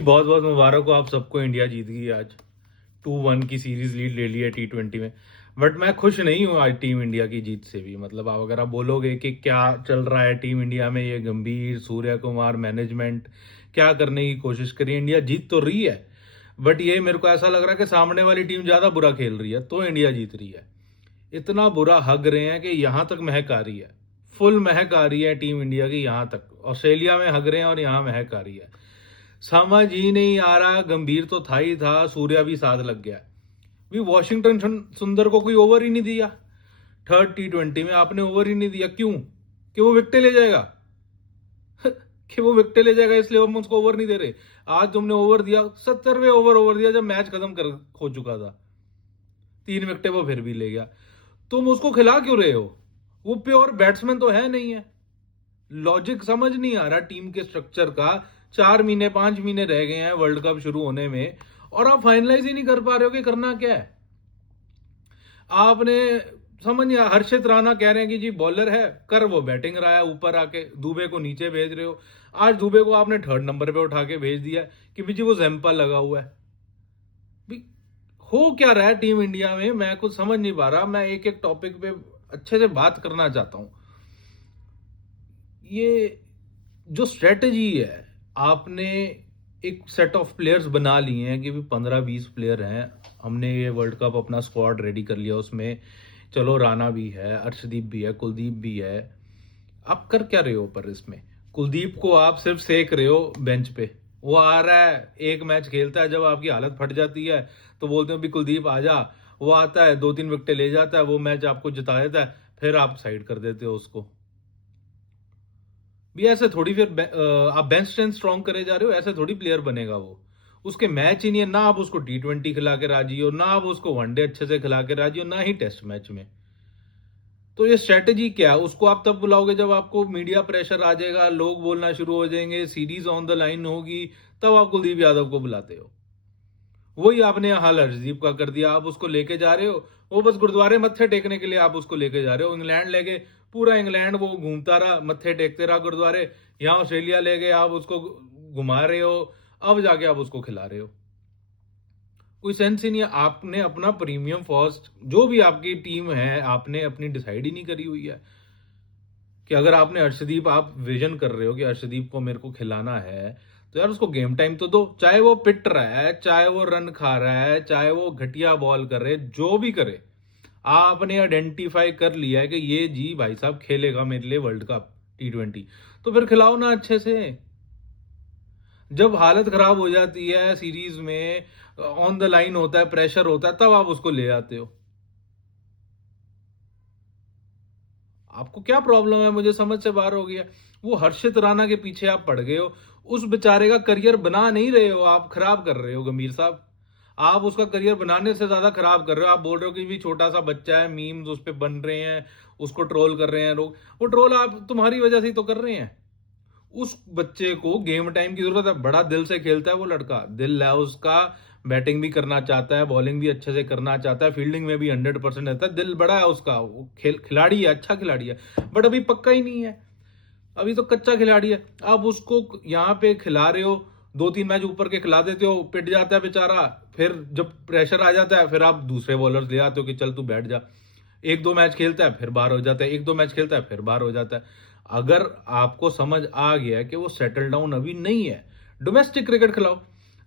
बहुत बहुत मुबारक हो आप सबको। इंडिया जीत गई आज। 2-1 की सीरीज लीड ले ली है T20 में। बट मैं खुश नहीं हूँ आज टीम इंडिया की जीत से भी। मतलब आप अगर आप बोलोगे कि क्या चल रहा है टीम इंडिया में, ये गंभीर सूर्य कुमार मैनेजमेंट क्या करने की कोशिश करी, इंडिया जीत तो रही है। बट ये मेरे को ऐसा लग रहा है कि सामने वाली टीम ज़्यादा बुरा खेल रही है तो इंडिया जीत रही है। इतना बुरा हग रहे हैं कि यहाँ तक महक आ रही है। फुल महक आ रही है टीम इंडिया की। यहाँ तक ऑस्ट्रेलिया में हग रहे हैं और यहाँ महक आ रही है। समझ ही नहीं आ रहा। गंभीर तो था ही था, सूर्या भी साथ लग गया। भी वॉशिंगटन सुंदर को कोई ओवर ही नहीं दिया। थर्ड T20 में आपने ओवर ही नहीं दिया। क्यों? कि वो विकेट ले जाएगा। कि वो विकेट ले जाएगा इसलिए हम उसको ओवर नहीं दे रहे। आज तुमने ओवर दिया, 70वें ओवर दिया जब मैच खत्म कर हो चुका था। 3 विकेटें वो फिर भी ले गया। तुम उसको खिला क्यों रहे हो? वो प्योर बैट्समैन तो है नहीं है। लॉजिक समझ नहीं आ रहा टीम के स्ट्रक्चर का। 4 महीने 5 महीने रह गए हैं वर्ल्ड कप शुरू होने में और आप फाइनलाइज ही नहीं कर पा रहे हो कि करना क्या है। आपने समझ नहीं आया। हर्षित राणा कह रहे हैं कि जी बॉलर है, कर वो बैटिंग रहा है, ऊपर आके दुबे को नीचे भेज रहे हो। आज दुबे को आपने थर्ड नंबर पे उठा के भेज दिया कि जी वो जैम्पा लगा हुआ है। भी हो क्या रहा है टीम इंडिया में, मैं कुछ समझ नहीं पा रहा। मैं एक एक टॉपिक पे अच्छे से बात करना चाहता हूं। ये जो स्ट्रेटजी है, आपने एक सेट ऑफ प्लेयर्स बना लिए हैं कि भी 15-20 प्लेयर हैं। हमने ये वर्ल्ड कप अपना स्क्वाड रेडी कर लिया। उसमें चलो राणा भी है, अर्शदीप भी है, कुलदीप भी है। आप कर क्या रहे हो? पर इसमें कुलदीप को आप सिर्फ सेक रहे हो बेंच पे। वो आ रहा है, एक मैच खेलता है, जब आपकी हालत फट जाती है तो बोलते हो भी कुलदीप आ जा। वो आता है, 2-3 विकेटें ले जाता है, वो मैच आपको जिता देता है, फिर आप साइड कर देते हो उसको। भी ऐसे थोड़ी फिर आप बेंच स्ट्रेंथ स्ट्रॉन्ग करे जा रहे हो। ऐसे थोड़ी प्लेयर बनेगा वो। उसके मैच ही नहीं है ना। आप उसको T20 खिला के राजी हो, ना आप उसको वनडे अच्छे से खिला के राजी हो, ना ही टेस्ट मैच में। तो ये स्ट्रेटेजी क्या है? उसको आप तब बुलाओगे जब आपको मीडिया प्रेशर आ जाएगा, लोग बोलना शुरू हो जाएंगे, सीरीज ऑन द लाइन होगी, तब आप कुलदीप यादव को बुलाते हो। वही आपने हाल हरदीप का कर दिया। आप उसको लेके जा रहे हो, वो बस गुरुद्वारे मत्थे टेकने के लिए आप उसको लेके जा रहे हो। इंग्लैंड ले गए, पूरा इंग्लैंड वो घूमता रहा, मत्थे टेकते रहा गुरुद्वारे। यहाँ ऑस्ट्रेलिया ले गए, आप उसको घुमा रहे हो, अब जाके आप उसको खिला रहे हो। कोई सेंस ही नहीं है। आपने अपना प्रीमियम फर्स्ट जो भी आपकी टीम है, आपने अपनी डिसाइड ही नहीं करी हुई है कि अगर आपने अर्शदीप, आप विजन कर रहे हो कि अर्शदीप को मेरे को खिलाना है, तो यार उसको गेम टाइम तो दो। चाहे वो पिट रहा है, चाहे वो रन खा रहा है, चाहे वो घटिया बॉल कर रहे, जो भी करे। आपने आइडेंटिफाई कर लिया है कि ये जी भाई साहब खेलेगा मेरे लिए वर्ल्ड कप T20, तो फिर खिलाओ ना अच्छे से। जब हालत खराब हो जाती है सीरीज में, ऑन द लाइन होता है, प्रेशर होता है, तब आप उसको ले आते हो। आपको क्या प्रॉब्लम है? मुझे समझ से बाहर हो गया। वो हर्षित राणा के पीछे आप पड़ गए हो। उस बेचारे का करियर बना नहीं रहे हो, आप खराब कर रहे हो गंभीर साहब। आप उसका करियर बनाने से ज्यादा खराब कर रहे हो। आप बोल रहे हो कि भी छोटा सा बच्चा है, मीम्स उस पर बन रहे हैं, उसको ट्रोल कर रहे हैं लोग। वो ट्रोल आप तुम्हारी वजह से ही तो कर रहे हैं। उस बच्चे को गेम टाइम की जरूरत है। बड़ा दिल से खेलता है वो लड़का, दिल है उसका। बैटिंग भी करना चाहता है, बॉलिंग भी अच्छे से करना चाहता है, फील्डिंग में भी 100% रहता है। दिल बड़ा है उसका, वो खिलाड़ी है, अच्छा खिलाड़ी है। बट अभी पक्का ही नहीं है, अभी तो कच्चा खिलाड़ी है। आप उसको यहाँ पे खिला रहे हो, 2-3 मैच ऊपर के खिला देते हो, पिट जाता है बेचारा। फिर जब प्रेशर आ जाता है, फिर आप दूसरे बॉलर्स ले आते हो कि चल तू बैठ जा। 1-2 मैच खेलता है, फिर बाहर हो जाता है, 1-2 मैच खेलता है, फिर बाहर हो जाता है। अगर आपको समझ आ गया कि वो सेटल डाउन अभी नहीं है, डोमेस्टिक क्रिकेट खिलाओ।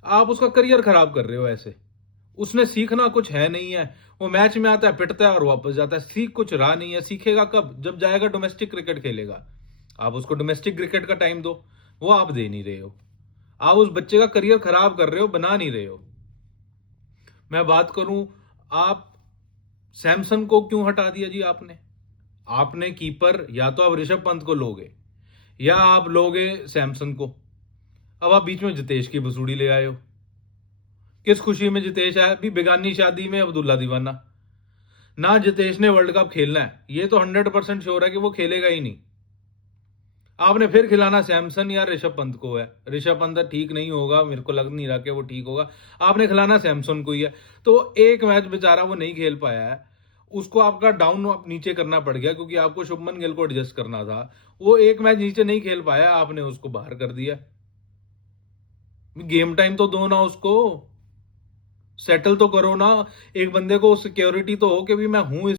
आप उसका करियर खराब कर रहे हो ऐसे। उसने सीखना कुछ है नहीं है। वो मैच में आता है, पिटता है और वापस जाता है। सीख कुछ रहा नहीं है। सीखेगा कब? जब जाएगा डोमेस्टिक क्रिकेट खेलेगा। आप उसको डोमेस्टिक क्रिकेट का टाइम दो, वो आप दे नहीं रहे हो। आप उस बच्चे का करियर खराब कर रहे हो, बना नहीं रहे हो। मैं बात करूं, आप सैमसन को क्यों हटा दिया जी आपने? आपने कीपर, या तो आप ऋषभ पंत को लोगे या आप लोगे सैमसन को। अब आप बीच में जितेश की बसूड़ी ले आए हो। किस खुशी में जितेश आया? भी बेगानी शादी में अब्दुल्ला दीवाना। ना जितेश ने वर्ल्ड कप खेलना है, ये तो 100% श्योर है कि वो खेलेगा ही नहीं। आपने फिर खिलाना सैमसन या ऋषभ पंत को है। ऋषभ पंत ठीक नहीं होगा, मेरे को लग नहीं रहा कि वो ठीक होगा। आपने खिलाना सैमसन को ही है। तो एक मैच बेचारा वो नहीं खेल पाया है, उसको आपका डाउन आप नीचे करना पड़ गया क्योंकि आपको शुभमन गिल को एडजस्ट करना था। वो एक मैच नीचे नहीं खेल पाया, आपने उसको बाहर कर दिया। गेम टाइम तो दो ना उसको, सेटल तो करो ना। एक बंदे को सिक्योरिटी तो हो कि भी मैं हूं